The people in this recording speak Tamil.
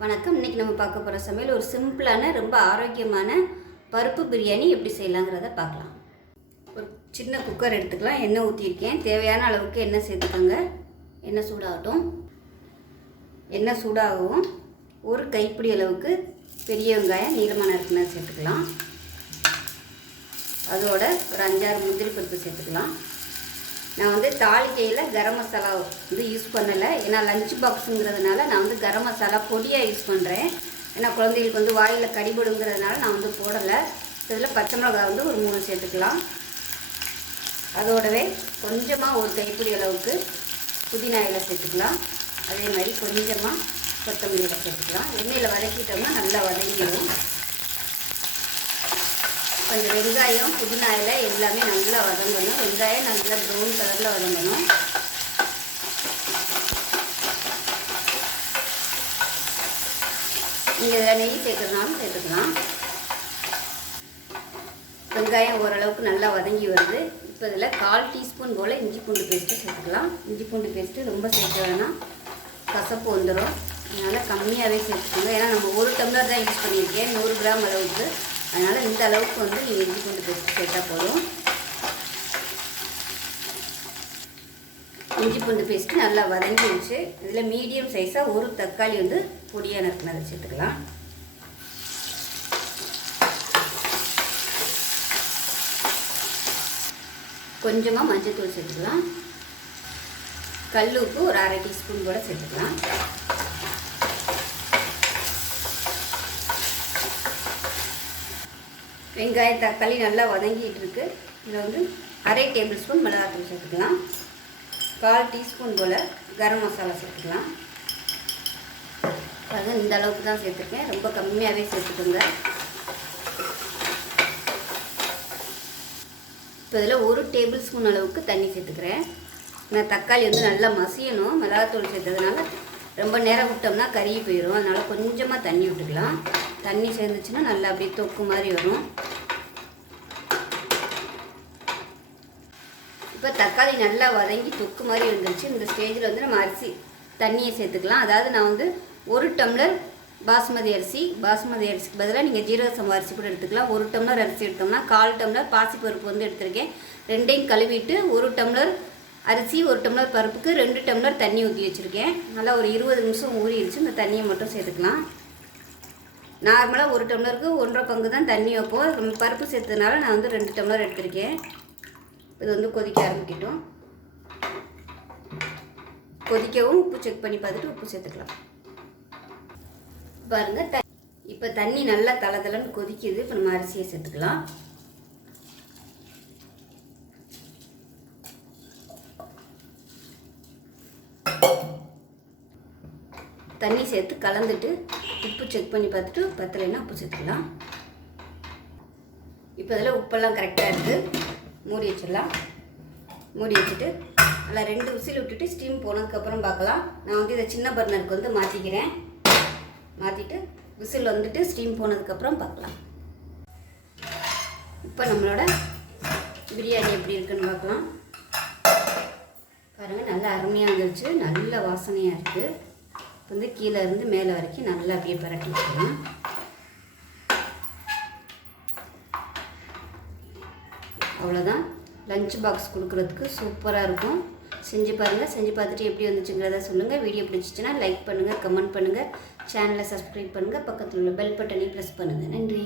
வணக்கம். இன்றைக்கி நம்ம பார்க்க போகிற சமையல் ஒரு சிம்பிளான ரொம்ப ஆரோக்கியமான பருப்பு பிரியாணி எப்படி செய்யலாங்கிறத பார்க்கலாம். ஒரு சின்ன குக்கர் எடுத்துக்கலாம். எண்ணெய் ஊற்றிருக்கேன். தேவையான அளவுக்கு எண்ணெய் சேர்த்துக்கோங்க. எண்ணெய் சூடாகட்டும். எண்ணெய் சூடாகவும் ஒரு கைப்பிடி அளவுக்கு பெரிய வெங்காயம் நீளமான நறுக்குனது சேர்த்துக்கலாம். அதோட ஒரு 5-6 முந்திரி பருப்பு சேர்த்துக்கலாம். நான் தாளிக்கையில் கரம் மசாலா யூஸ் பண்ணலை. ஏன்னா லஞ்ச் பாக்ஸுங்கிறதுனால நான் கரம் மசாலா பொடியாக யூஸ் பண்ணுறேன். ஏன்னா குழந்தைகளுக்கு வாயில் கடிபடுங்கிறதுனால நான் போடலை. இதில் பச்சை மிளகாய் ஒரு 3 சேர்த்துக்கலாம். அதோடவே கொஞ்சமாக ஒரு கைப்பிடி அளவுக்கு புதினா இலை சேர்த்துக்கலாம். அதே மாதிரி கொஞ்சமாக கொத்தமல்லி இலை சேர்த்துக்கலாம். எண்ணெயில் வதக்கிட்டோம்னா நல்லா வதங்கிடும். கொஞ்சம் வெங்காயம் புதினா இலை எல்லாமே நல்லா வதங்கணும். வெங்காயம் நல்லா ப்ரௌன் கலரில் வதங்கணும். நீங்கள் இதில் நெய் சேர்க்குறதுனாலும் சேர்த்துக்கலாம். வெங்காயம் ஓரளவுக்கு நல்லா வதங்கி வருது. இப்போ இதில் 1/4 டீஸ்பூன் போல் இஞ்சி பூண்டு பேஸ்ட்டு சேர்த்துக்கலாம். இஞ்சி பூண்டு பேஸ்ட்டு ரொம்ப சேர்க்க வேணாம், கசப்பு வந்துடும். அதனால் கம்மியாகவே சேர்த்துக்கோங்க. ஏன்னா நம்ம 1 டம்ளர் தான் யூஸ் பண்ணியிருக்கேன் 100 கிராம் அளவுக்கு. அதனால் இந்த அளவுக்கு நீங்கள் இஞ்சி பூண்டு பேஸ்ட் சேர்த்தால் போதும். இஞ்சி பூண்டு பேஸ்ட்டு நல்லா வதங்கிடுச்சு. இதில் மீடியம் சைஸாக ஒரு தக்காளி பொடியாக நறுக்குனதை சேர்த்துக்கலாம். கொஞ்சமாக மஞ்சள்தூள் சேர்த்துக்கலாம். கல் உப்பு ஒரு 1/2 டீஸ்பூன் கூட சேர்த்துக்கலாம். வெங்காயம் தக்காளி நல்லா வதங்கிட்டு இருக்கு. இதில் 1/2 டேபிள் ஸ்பூன் மிளகாத்தூள் சேர்த்துக்கலாம். 1/4 டீஸ்பூன் போல் கரம் மசாலா சேர்த்துக்கலாம். அது இந்த அளவுக்கு தான் சேர்த்துருக்கேன். ரொம்ப கம்மியாகவே சேர்த்துக்கோங்க. இப்போ இதில் 1 டேபிள் ஸ்பூன் அளவுக்கு தண்ணி சேர்த்துக்கிறேன். நான் தக்காளி நல்லா மசியணும். மிளகாத்தூள் சேர்த்ததுனால ரொம்ப நேரம் விட்டோம்னா கருகி போயிடும். அதனால் கொஞ்சமாக தண்ணி விட்டுக்கலாம். தண்ணி சேர்ந்துச்சுன்னா நல்லா அப்படியே தொக்கு மாதிரி வரும். இப்போ தக்காளி நல்லா வதங்கி தொக்கு மாதிரி வந்துருச்சு. இந்த ஸ்டேஜில் நம்ம அரிசி தண்ணியை சேர்த்துக்கலாம். அதாவது நான் 1 டம்ளர் பாஸ்மதி அரிசிக்கு பதிலாக நீங்கள் ஜீரக சம்பா அரிசி கூட எடுத்துக்கலாம். 1 டம்ளர் அரிசி எடுத்தோம்னா 1/4 டம்ளர் பாசிப்பருப்பு எடுத்திருக்கேன். ரெண்டையும் கழுவிட்டு 1 டம்ளர் அரிசி 1 டம்ளர் பருப்புக்கு 2 டம்ளர் தண்ணி ஊற்றி வச்சுருக்கேன். நல்லா ஒரு 20 நிமிஷம் ஊறிடுச்சு. இந்த தண்ணியை மட்டும் சேர்த்துக்கலாம். நார்மலாக 1 டம்ளருக்கு 1.5 பங்கு தான் தண்ணி வைப்போம். பருப்பு சேர்த்ததுனால நான் 2 டம்ளர் எடுத்திருக்கேன். இது கொதிக்க ஆரம்பிக்கட்டும். கொதிக்கவும் உப்பு செக் பண்ணி பார்த்துட்டு உப்பு சேர்த்துக்கலாம். பாருங்கள், இப்போ தண்ணி நல்லா தளதளன்னு கொதிக்குது. இப்போ நம்ம அரிசியை சேர்த்துக்கலாம். தண்ணி சேர்த்து கலந்துட்டு உப்பு செக் பண்ணி பார்த்துட்டு பத்தலைன்னா உப்பு சேர்த்துக்கலாம். இப்போ இதில் உப்பெல்லாம் கரெக்டாக இருக்குது. மூடி வச்சிடலாம். மூடி வச்சுட்டு நல்லா 2 விசில் விட்டுட்டு ஸ்டீம் போனதுக்கப்புறம் பார்க்கலாம். நான் இதை சின்ன பர்னருக்கு மாற்றிக்கிறேன். மாற்றிட்டு விசில் ஸ்டீம் போனதுக்கப்புறம் பார்க்கலாம். இப்போ நம்மளோட பிரியாணி எப்படி இருக்குன்னு பார்க்கலாம். பாருங்கள், நல்லா அருமையாக வந்துருச்சு. நல்ல வாசனையாக இருக்குது. இப்போ கீழே இருந்து மேலே வரைக்கும் நல்லா அப்படியே பரட்டி வச்சுக்கலாம். அவ்வளோதான். லஞ்ச் பாக்ஸ் கொடுக்குறதுக்கு சூப்பராக இருக்கும். செஞ்சு பாருங்கள். செஞ்சு பார்த்துட்டு எப்படி வந்துச்சுங்கிறத சொல்லுங்கள். வீடியோ பிடிச்சிச்சின்னா லைக் பண்ணுங்கள், கமெண்ட் பண்ணுங்கள், சேனலை சப்ஸ்கிரைப் பண்ணுங்கள், பக்கத்தில் உள்ள பெல் பட்டனை ப்ரெஸ் பண்ணுங்கள். நன்றி.